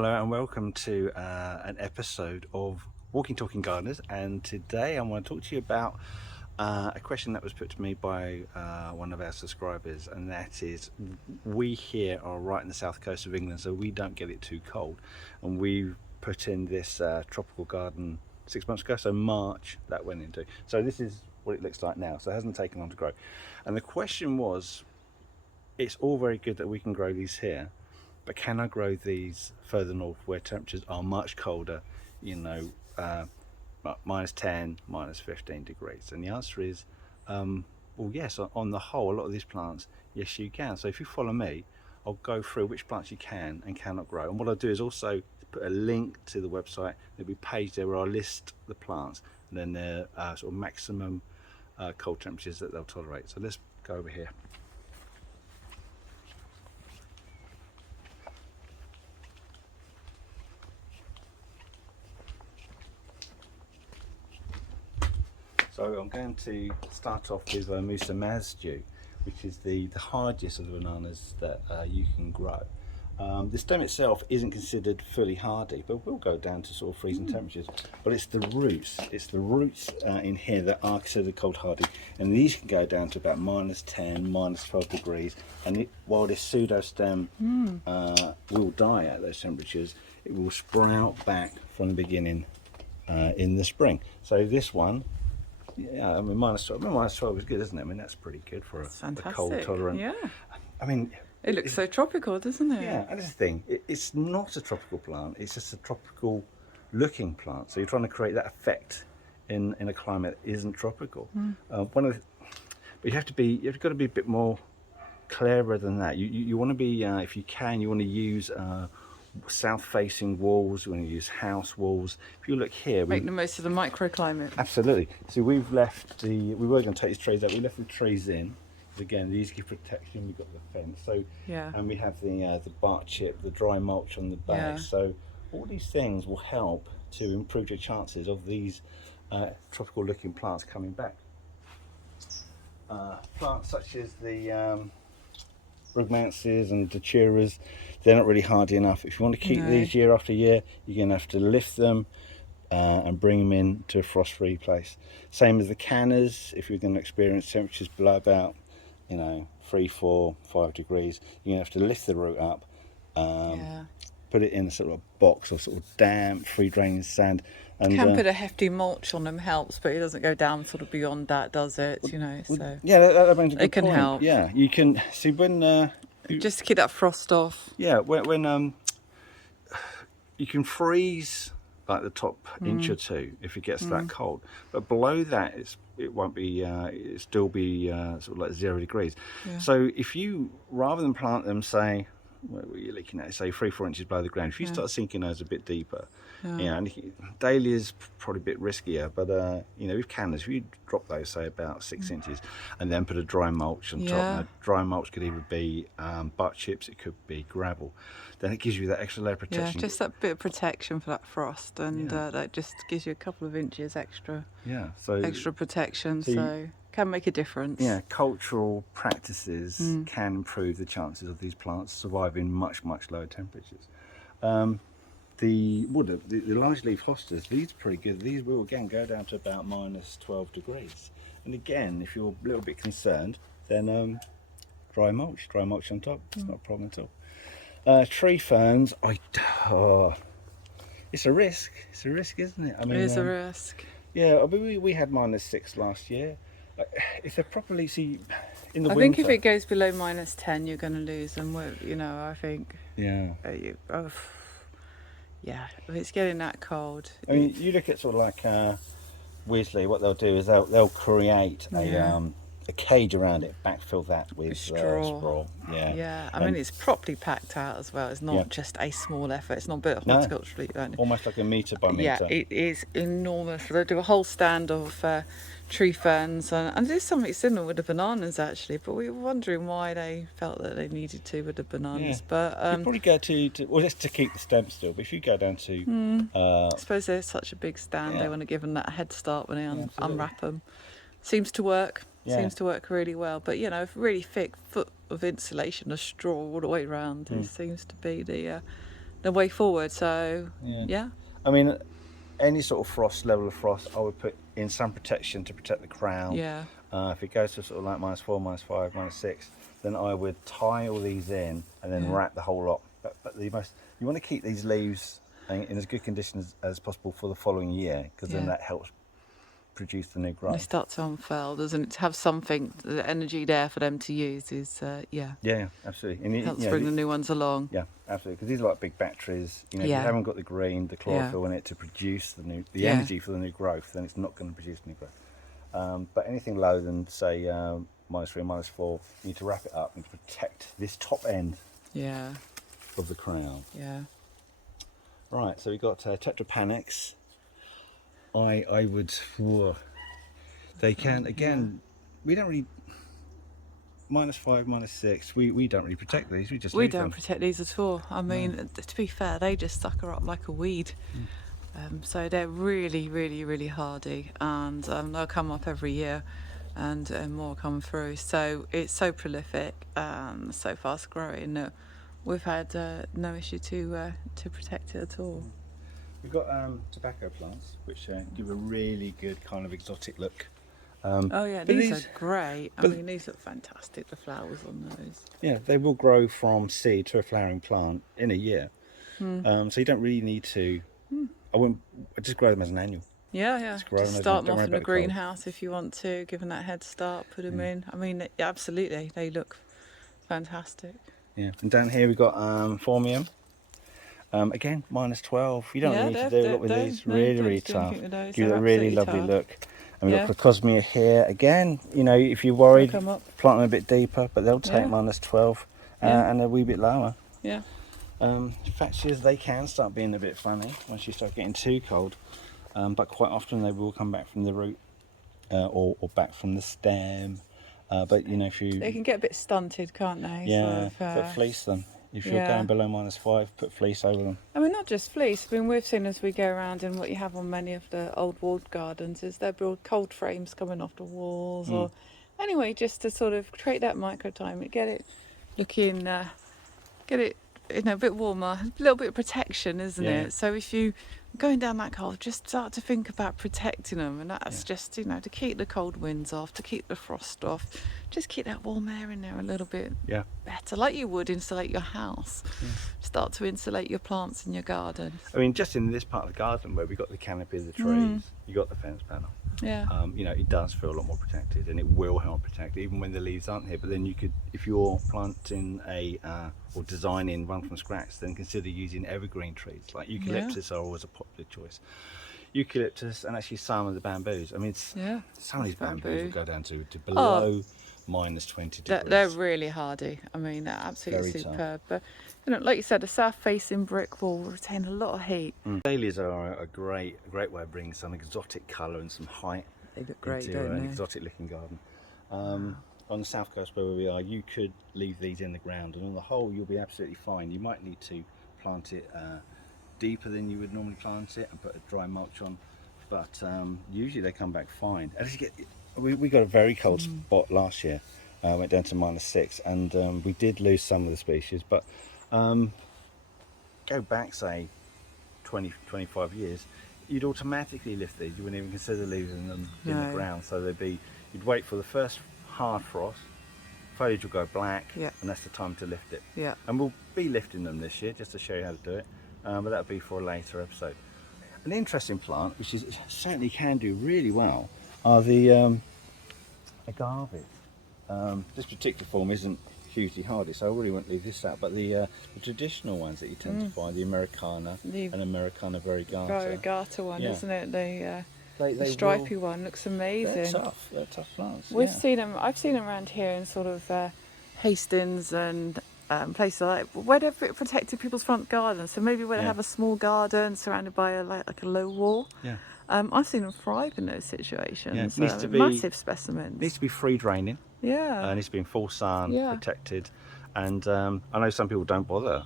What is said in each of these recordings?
Hello and welcome to an episode of Walking Talking Gardeners, and today I want to talk to you about a question that was put to me by one of our subscribers, and that is, we here are right in the south coast of England, so we don't get it too cold, and we put in this tropical garden 6 months ago, so March that went into. So this is what it looks like now, so it hasn't taken long to grow. And the question was, it's all very good that we can grow these here, but can I grow these further north where temperatures are much colder, minus 10, minus 15 degrees? And the answer is, well, yes, on the whole, a lot of these plants, yes, you can. So if you follow me, I'll go through which plants you can and cannot grow. And what I'll do is also put a link to the website. There'll be a page there where I'll list the plants and then their sort of maximum cold temperatures that they'll tolerate. So let's go over here. So I'm going to start off with Musa Mazdu, which is the hardest of the bananas that you can grow. The stem itself isn't considered fully hardy, but will go down to sort of freezing temperatures. But it's the roots in here that are considered cold hardy, and these can go down to about minus 10, minus 12 degrees. And while this pseudo stem will die at those temperatures, it will sprout back from the beginning in the spring. So this one, yeah, I mean, minus 12 is good, isn't it? I mean, that's pretty good for a cold tolerant. Yeah. I mean, it looks so tropical, doesn't it? Yeah, and that's the thing. It's not a tropical plant. It's just a tropical looking plant. So you're trying to create that effect in a climate that isn't tropical. But you've got to be a bit more cleverer than that. You want to be, if you can, you want to use south-facing walls. You want to use house walls. If you look here, make the most of the microclimate. Absolutely. So we were going to take these trays out. We left the trays in. Again, these give protection. We've got the fence. So yeah, and we have the bark chip, the dry mulch on the back. Yeah. So all these things will help to improve your chances of these tropical-looking plants coming back. Plants such as the brugmanses and daturas, they're not really hardy enough. If you want to keep these year after year, you're going to have to lift them and bring them in to a frost-free place. Same as the cannas. If you're going to experience temperatures below about 3, 4, 5 degrees, you're going to have to lift the root up, put it in a sort of box or sort of damp, free draining sand. And you can put a hefty mulch on them, helps, but it doesn't go down sort of beyond that, does it? So yeah, that brings a good it can point. help. Yeah, you can see when just to keep that frost off. Yeah, when you can freeze like the top inch or two if it gets that cold, but below that it won't be. It still be sort of like 0 degrees. Yeah. So if you, rather than plant them, say, where were you looking at? Say 3-4 inches below the ground. If you start sinking those a bit deeper, and dahlias probably a bit riskier, but with cannas, if you drop those say about 6 inches, and then put a dry mulch on top. Now, dry mulch could either be bark chips, it could be gravel. Then it gives you that extra layer of protection. Yeah, just that bit of protection for that frost, and that just gives you a couple of inches extra. Yeah, so extra protection. So can make a difference. Yeah, cultural practices can improve the chances of these plants surviving much lower temperatures. The large leaf hostas, these are pretty good. These will again go down to about minus 12 degrees. And again, if you're a little bit concerned, then dry mulch on top. It's not a problem at all. Tree ferns, it's a risk. It's a risk, isn't it? I mean, it is a risk. Yeah, I mean, we had minus 6 last year. If they're properly, in the winter. I think if it goes below minus 10, you're going to lose them. I think. Yeah. If it's getting that cold. I mean, you look at sort of like Weasley. What they'll do is they'll create a cage around it, backfill that with straw. Yeah. I mean, it's properly packed out as well. It's not just a small effort. It's not built horticulturally. Almost like a metre by metre. Yeah, it is enormous. They do a whole stand of tree ferns, and there's something similar with the bananas actually. But we were wondering why they felt that they needed to with the bananas. But you probably go just to keep the stem still. But if you go down to, I suppose there's such a big stand, they want to give them that head start when they unwrap them. Seems to work. Seems to work really well. But really thick foot of insulation, a straw all the way around. It seems to be the the way forward. So yeah. I mean, any sort of frost, level of frost, I would put in sun protection to protect the crown. Yeah. If it goes to sort of like -4, -5, -6, then I would tie all these in and then wrap the whole lot. But you want to keep these leaves in as good condition as possible for the following year, because then that helps produce the new growth. They start to unfurl, doesn't it? To have something, the energy there for them to use is, Yeah, absolutely. And helps bring the new ones along. Yeah, absolutely. Because these are like big batteries. You know, if you haven't got the green, the chlorophyll in it to produce the energy for the new growth, then it's not going to produce new growth. But anything lower than, say, -3, -4, you need to wrap it up and protect this top end of the crown. Yeah. Right, so we've got tetrapanax. I would, they can, again, we don't really, -5, -6, we don't really protect these, we just leave them. Protect these at all. I mean, to be fair, they just sucker up like a weed. So they're really, really, really hardy, and they'll come up every year, and more come through. So it's so prolific, so fast growing that we've had no issue to protect it at all. We've got tobacco plants, which give a really good kind of exotic look. These are great. I mean, these look fantastic, the flowers on those. Yeah, they will grow from seed to a flowering plant in a year. So you don't really need to, I just grow them as an annual. Just start them off in a greenhouse if you want to, give them that head start, put them in. I mean, absolutely, they look fantastic. Yeah, and down here we've got Formium. Again, -12. You don't really need to do a lot with these. Really tough. Give it a really lovely look. And we've got Cosmea here. Again, you know, if you're worried, plant them a bit deeper, but they'll take -12 and a wee bit lower. Yeah. Fascias, they can start being a bit funny once you start getting too cold, but quite often they will come back from the root or back from the stem. But you know, they can get a bit stunted, can't they? Yeah, but fleece them. If you're going below -5, put fleece over them. I mean, not just fleece. I mean, we've seen as we go around, and what you have on many of the old walled gardens is they'll build cold frames coming off the walls, or anyway, just to sort of create that microclimate, get it looking, get it a bit warmer, a little bit of protection, isn't it? So if you going down that cold, just start to think about protecting them, and that's just, you know, to keep the cold winds off, to keep the frost off, just keep that warm air in there a little bit better, like you would insulate your house. Start to insulate your plants in your garden. I mean, just in this part of the garden where we've got the canopy of the trees, you got the fence panel. You know, it does feel a lot more protected, and it will help protect even when the leaves aren't here. But then you could, if you're planting or designing one from scratch, then consider using evergreen trees like eucalyptus are always a popular choice. Eucalyptus and actually some of the bamboos. I mean, some of these bamboos will go down to below -20 degrees. They're really hardy. I mean, they're absolutely superb. But you know, like you said, a south-facing brick wall will retain a lot of heat. Dahlias are a great way of bringing some exotic colour and some height into an exotic-looking garden. On the south coast where we are, you could leave these in the ground, and on the whole, you'll be absolutely fine. You might need to plant it deeper than you would normally plant it and put a dry mulch on, but usually they come back fine. As you get, we got a very cold spot last year. Went down to -6, and we did lose some of the species, but go back, say 20-25 years, you'd automatically lift these. You wouldn't even consider leaving them in the ground. So you'd wait for the first hard frost, foliage will go black, and that's the time to lift it. And we'll be lifting them this year just to show you how to do it, but that'll be for a later episode. An interesting plant, which certainly can do really well, are the agaves. This particular form isn't hugely hardy, so I really won't leave this out, but the traditional ones that you tend to find, the Americana and Americana variegata. Variegata one, isn't it? The stripy one looks amazing. They're tough plants. We've seen them. I've seen them around here in sort of Hastings and places like where they've protected people's front gardens. So maybe where they have a small garden surrounded by a low wall. I've seen them thrive in those situations. Needs to be massive specimens. Needs to be free draining. Needs to be in full sun, protected. And I know some people don't bother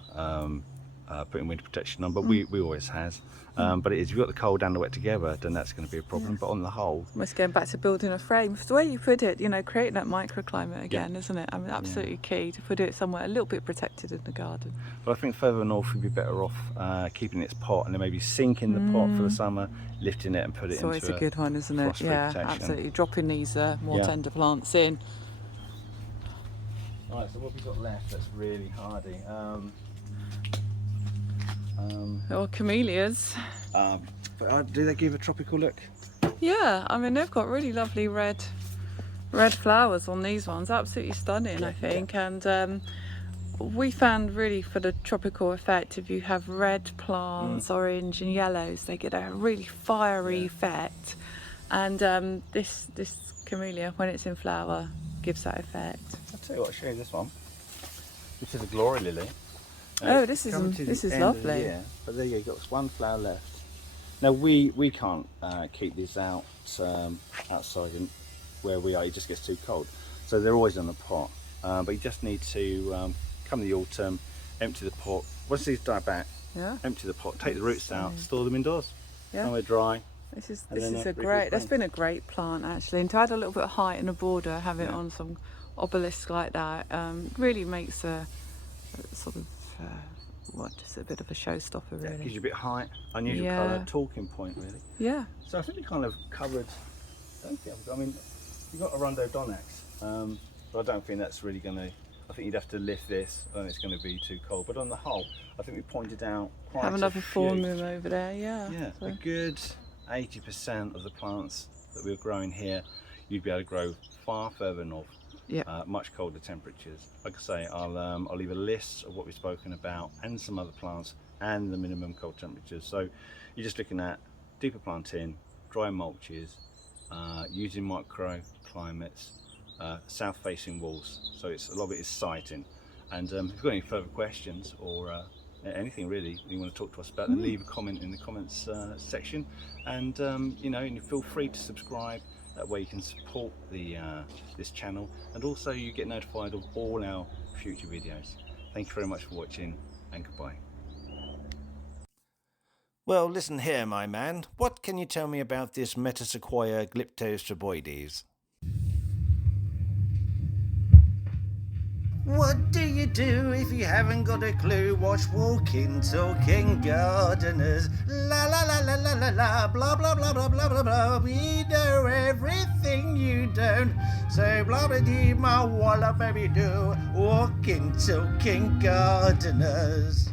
putting winter protection on, but we always has. But if you've got the cold and the wet together, then that's going to be a problem. But on the whole, Almost going back to building a frame. It's the way you put it, you know, creating that microclimate again, isn't it? I mean, absolutely key to put it somewhere a little bit protected in the garden. but I think further north you'd be better off keeping its pot and then maybe sinking the pot for the summer, lifting it and put it So into it's a good one, isn't it? frost-free Yeah, protection. absolutely. Dropping these more tender plants in. Right, so what have we got left that's really hardy? Or camellias. But do they give a tropical look? Yeah, I mean, they've got really lovely red flowers on these ones. Absolutely stunning, I think. And we found really for the tropical effect, if you have red plants, orange and yellows, they get a really fiery effect. And this camellia, when it's in flower, gives that effect. I'll tell you what, I'll show you this one. This is a glory lily. Oh, this is lovely. Yeah, but there you go, got one flower left. Now we can't keep these out outside where we are. It just gets too cold, so they're always in the pot. But you just need to come the autumn, empty the pot. Once these die back, empty the pot, take the roots out, store them indoors, somewhere dry. This is a great. That's been a great plant actually, and to add a little bit of height in a border, have it on some obelisk like that, really makes a sort of just a bit of a showstopper, really. Gives you a bit of height, unusual colour, talking point, really. Yeah. So I think we kind of covered. I mean, you've got Arundo Donax, but I don't think that's really going to. I think you'd have to lift this, and it's going to be too cold. But on the whole, I think we pointed out quite have another few. form room over there. Yeah. Yeah, So. a good 80% of the plants that we're growing here, you'd be able to grow far further north. Yeah. Much colder temperatures. Like I say, I'll leave a list of what we've spoken about and some other plants and the minimum cold temperatures. So you're just looking at deeper planting, dry mulches, using microclimates, south-facing walls. So a lot of it is siting. And if you've got any further questions or anything really you want to talk to us about, then leave a comment in the comments section. And and feel free to subscribe. That way you can support this channel, and also you get notified of all our future videos. Thank you very much for watching, and goodbye. Well, listen here, my man. What can you tell me about this Metasequoia glyptostroboides? What do you do if you haven't got a clue? Watch Walking Talking Gardeners. La la la la la la la, blah blah blah blah blah blah blah. We know everything you don't. So blah blah dee ma walla baby do. Walking Talking Gardeners.